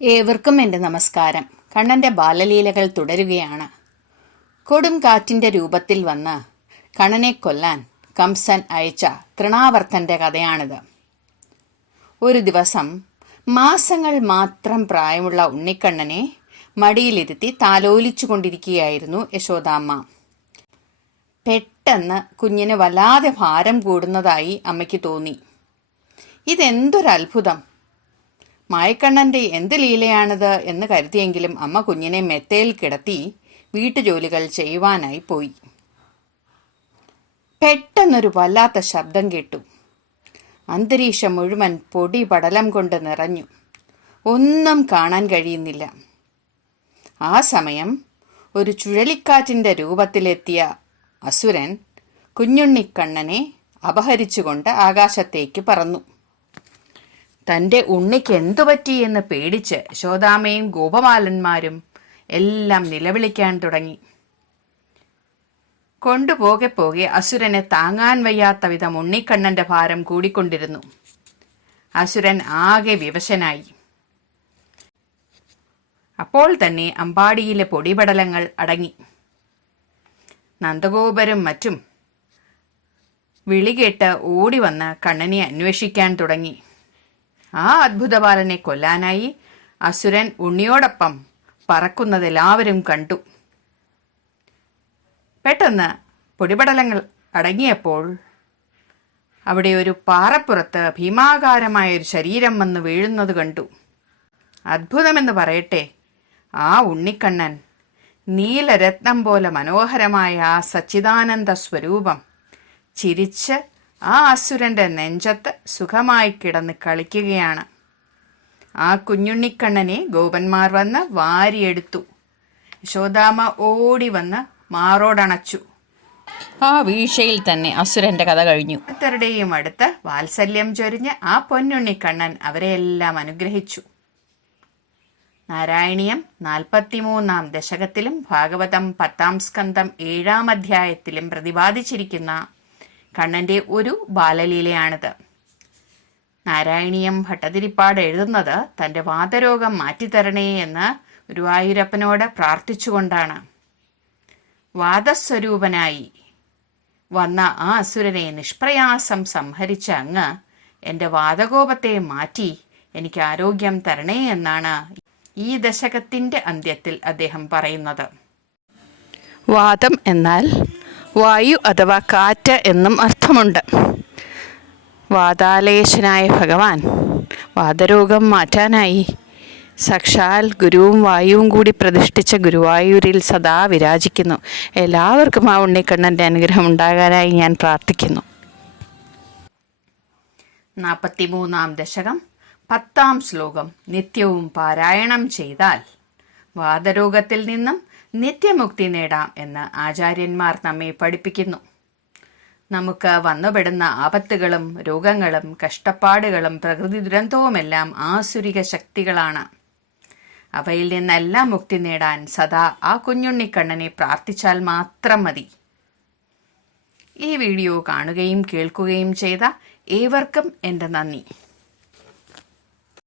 ഏവർക്കും എൻ്റെ നമസ്കാരം. കണ്ണൻ്റെ ബാലലീലകൾ തുടരുകയാണ്. കൊടും കാറ്റിൻ്റെ രൂപത്തിൽ വന്ന് കണ്ണനെ കൊല്ലാൻ കംസൻ അയച്ച തൃണാവർത്തൻ്റെ കഥയാണിത്. ഒരു ദിവസം മാസങ്ങൾ മാത്രം പ്രായമുള്ള ഉണ്ണിക്കണ്ണനെ മടിയിലിരുത്തി താലോലിച്ചു കൊണ്ടിരിക്കുകയായിരുന്നു യശോദാമ്മ. പെട്ടെന്ന് കുഞ്ഞിന് വല്ലാതെ ഭാരം കൂടുന്നതായി അമ്മയ്ക്ക് തോന്നി. ഇതെന്തൊരത്ഭുതം! മായക്കണ്ണൻ്റെ എന്ത് ലീലയാണിത് എന്ന് കരുതിയെങ്കിലും അമ്മ കുഞ്ഞിനെ മെത്തയിൽ കിടത്തി വീട്ടുജോലികൾ ചെയ്യുവാനായി പോയി. പെട്ടെന്നൊരു വല്ലാത്ത ശബ്ദം കേട്ടു. അന്തരീക്ഷം മുഴുവൻ പൊടി പടലം കൊണ്ട് നിറഞ്ഞു. ഒന്നും കാണാൻ കഴിയുന്നില്ല. ആ സമയം ഒരു ചുഴലിക്കാറ്റിൻ്റെ രൂപത്തിലെത്തിയ അസുരൻ കുഞ്ഞുണ്ണിക്കണ്ണനെ അപഹരിച്ചുകൊണ്ട് ആകാശത്തേക്ക് പറന്നു. തൻ്റെ ഉണ്ണിക്ക് എന്തുപറ്റി എന്ന് പേടിച്ച് യശോദാമ്മയും ഗോപബാലന്മാരും എല്ലാം നിലവിളിക്കാൻ തുടങ്ങി. കൊണ്ടുപോകെ പോകെ അസുരനെ താങ്ങാൻ വയ്യാത്ത വിധം ഉണ്ണിക്കണ്ണന്റെ ഭാരം കൂടിക്കൊണ്ടിരുന്നു. അസുരൻ ആകെ വിവശനായി. അപ്പോൾ തന്നെ അമ്പാടിയിലെ പൊടിപടലങ്ങൾ അടങ്ങി. നന്ദഗോപരും മറ്റും വിളികേട്ട് ഓടി വന്ന് കണ്ണനെ അന്വേഷിക്കാൻ തുടങ്ങി. ആ അത്ഭുതബാലനെ കൊല്ലാനായി അസുരൻ ഉണ്ണിയോടൊപ്പം പറക്കുന്നത് എല്ലാവരും കണ്ടു. പെട്ടെന്ന് പൊടിപടലങ്ങൾ അടങ്ങിയപ്പോൾ അവിടെ ഒരു പാറപ്പുറത്ത് ഭീമാകാരമായൊരു ശരീരം വന്ന് വീഴുന്നത് കണ്ടു. അത്ഭുതമെന്ന് പറയട്ടെ, ആ ഉണ്ണിക്കണ്ണൻ നീലരത്നം പോലെ മനോഹരമായ ആ സച്ചിദാനന്ദ സ്വരൂപം ചിരിച്ച് ആ അസുരന്റെ നെഞ്ചത്ത് സുഖമായി കിടന്ന് കളിക്കുകയാണ്. ആ കുഞ്ഞുണ്ണിക്കണ്ണനെ ഗോപന്മാർ വന്ന് വാരിയെടുത്തു. യശോദാമ്മ ഓടി വന്ന് മാറോടണച്ചു. ആ വീഴ്ചയിൽ തന്നെ അസുരന്റെ കഥ കഴിഞ്ഞു. ഓരോരുത്തരുടെയും അടുത്ത് വാത്സല്യം ചൊരിഞ്ഞ് ആ പൊന്നുണ്ണിക്കണ്ണൻ അവരെയെല്ലാം അനുഗ്രഹിച്ചു. നാരായണീയം 43 ദശകത്തിലും ഭാഗവതം 10 സ്കന്ധം 7 അധ്യായത്തിലും പ്രതിപാദിച്ചിരിക്കുന്ന കണ്ണൻ്റെ ഒരു ബാലലീലയാണിത്. നാരായണീയം ഭട്ടതിരിപ്പാട് എഴുതുന്നത് തൻ്റെ വാതരോഗം മാറ്റിത്തരണേ എന്ന് ഗുരുവായൂരപ്പനോട് പ്രാർത്ഥിച്ചുകൊണ്ടാണ്. വാദസ്വരൂപനായി വന്ന ആ അസുരനെ നിഷ്പ്രയാസം സംഹരിച്ച അങ്ങ് എൻ്റെ വാദകോപത്തെ മാറ്റി എനിക്ക് ആരോഗ്യം തരണേ എന്നാണ് ഈ ദശകത്തിൻ്റെ അന്ത്യത്തിൽ അദ്ദേഹം പറയുന്നത്. വാദം എന്നാൽ വായു അഥവാ കാറ്റ് എന്നും അർത്ഥമുണ്ട്. വാതാലേശനായ ഭഗവാൻ വാതരോഗം മാറ്റാനായി സാക്ഷാൽ ഗുരുവും വായുവും കൂടി പ്രതിഷ്ഠിച്ച ഗുരുവായൂരിൽ സദാ വിരാജിക്കുന്നു. എല്ലാവർക്കും ആ ഉണ്ണിക്കണ്ണൻ്റെ അനുഗ്രഹം ഉണ്ടാകാനായി ഞാൻ പ്രാർത്ഥിക്കുന്നു. 43 ദശകം 10 ശ്ലോകം നിത്യവും പാരായണം ചെയ്താൽ വാതരോഗത്തിൽ നിന്നും നിത്യമുക്തി നേടാം എന്ന് ആചാര്യന്മാർ നമ്മെ പഠിപ്പിക്കുന്നു. നമുക്ക് വന്നുപെടുന്ന ആപത്തുകളും രോഗങ്ങളും കഷ്ടപ്പാടുകളും പ്രകൃതി ദുരന്തവുമെല്ലാം ആസുരിക ശക്തികളാണ്. അവയിൽ നിന്നെല്ലാം മുക്തി നേടാൻ സദാ ആ കുഞ്ഞുണ്ണിക്കണ്ണനെ പ്രാർത്ഥിച്ചാൽ മാത്രം മതി. ഈ വീഡിയോ കാണുകയും കേൾക്കുകയും ചെയ്ത ഏവർക്കും എൻ്റെ നന്ദി.